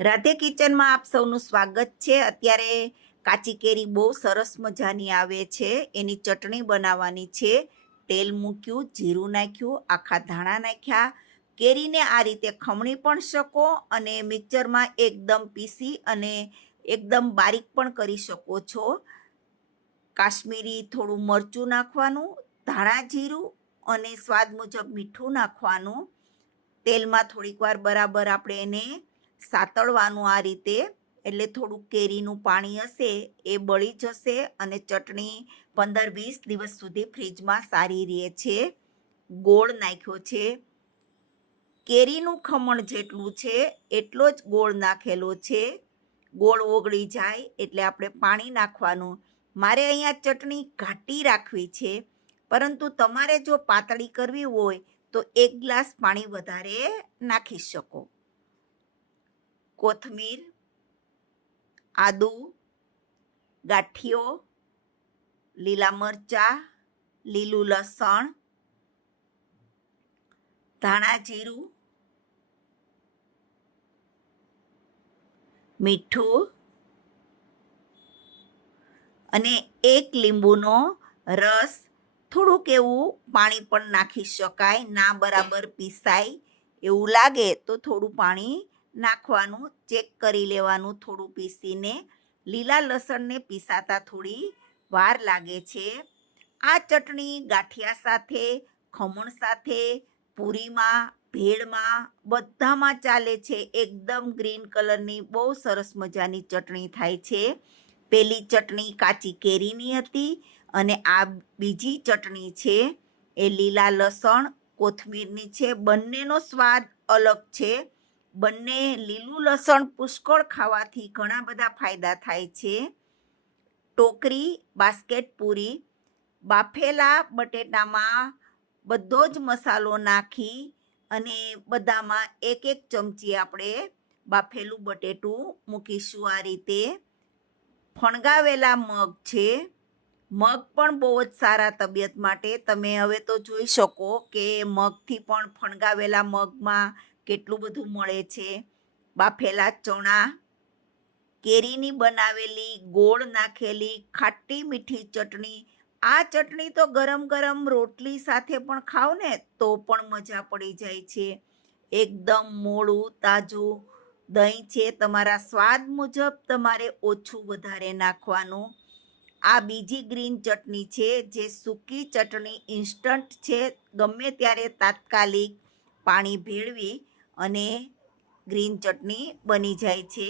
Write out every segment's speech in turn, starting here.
રાધે કિચનમાં આપ સૌનું સ્વાગત છે। અત્યારે કાચી કેરી બહુ સરસ મજાની આવે છે, એની ચટણી બનાવવાની છે। તેલ મૂક્યું, જીરું નાખ્યું, આખા ધાણા નાખ્યા। કેરીને આ રીતે ખમણી પણ શકો અને મિક્સરમાં એકદમ પીસી અને એકદમ બારીક પણ કરી શકો છો। કાશ્મીરી થોડું મરચું નાખવાનું, ધાણા જીરું અને સ્વાદ મુજબ મીઠું નાખવાનું। તેલમાં થોડીક વાર બરાબર આપણે એને સાતળવાનું આ રીતે, એટલે થોડું કેરીનું પાણી હશે એ બળી જશે અને ચટણી 15-20 દિવસ સુધી ફ્રીજમાં સારી રહે છે। ગોળ નાખ્યો છે, કેરીનું ખમણ જેટલું છે એટલો જ ગોળ નાખેલો છે। ગોળ ઓગળી જાય એટલે આપણે પાણી નાખવાનું। મારે અહીંયા ચટણી ઘાટી રાખવી છે, પરંતુ તમારે જો પાતળી કરવી હોય તો 1 ગ્લાસ પાણી વધારે નાખી શકો। કોથમીર, આદુ, ગાંઠિયો, લીલા મરચાં, લીલું લસણ, ધાણા જીરું, મીઠું અને 1 લીંબુનો રસ। થોડુંક એવું પાણી પણ નાખી શકાય, ના બરાબર પીસાય એવું લાગે તો થોડું પાણી નાખવાનું, ચેક કરી લેવાનું થોડું પીસીને। લીલા લસણને પીસાતા થોડી વાર લાગે છે। આ ચટણી ગાંઠિયા સાથે, ખમણ સાથે, પૂરીમાં, ભેળમાં બધામાં ચાલે છે। એકદમ ગ્રીન કલરની બહુ સરસ મજાની ચટણી થાય છે। પેલી ચટણી કાચી કેરીની હતી અને આ બીજી ચટણી છે એ લીલા લસણ કોથમીરની છે। બંનેનો સ્વાદ અલગ છે। બંને લીલું લસણ પુષ્કળ ખાવાથી ઘણા બધા ફાયદા થાય છે। ટોકરી બાસ્કેટ પૂરી, બાફેલા બટેટામાં બધો જ મસાલો નાખી અને બધામાં 1-1 ચમચી આપણે બાફેલું બટેટું મૂકીશું આ રીતે। ફણગાવેલા મગ છે, મગ પણ બહુ જ સારા તબિયત માટે। તમે હવે તો જોઈ શકો કે મગથી પણ ફણગાવેલા મગમાં કેટલું બધું મળે છે। બાફેલા ચણા, કેરીની બનાવેલી ગોળ નાખેલી ખાટી મીઠી ચટણી। આ ચટણી તો ગરમ ગરમ રોટલી સાથે પણ ખાઓ ને તો પણ મજા પડી જાય છે। એકદમ મોળું તાજું દહીં છે, તમારા સ્વાદ મુજબ તમારે ઓછું વધારે નાખવાનું। આ બીજી ગ્રીન ચટણી છે જે સૂકી ચટણી ઇન્સ્ટન્ટ છે, ગમે ત્યારે તાત્કાલિક પાણી ભેળવી અને ગ્રીન ચટણી બની જાય છે।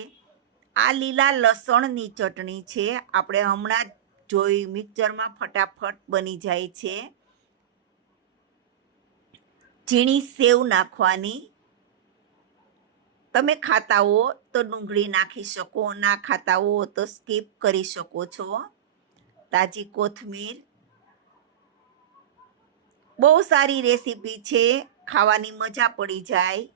આ લીલા લસણની ચટણી છે, આપણે હમણાં જ જોઈ, મિક્સરમાં ફટાફટ બની જાય છે। ઝીણી સેવ નાખવાની, તમે ખાતા હો તો ડુંગળી નાખી શકો, ના ખાતા હો તો સ્કીપ કરી શકો છો। તાજી કોથમીર, બહુ સારી રેસીપી છે, ખાવાની મજા પડી જાય।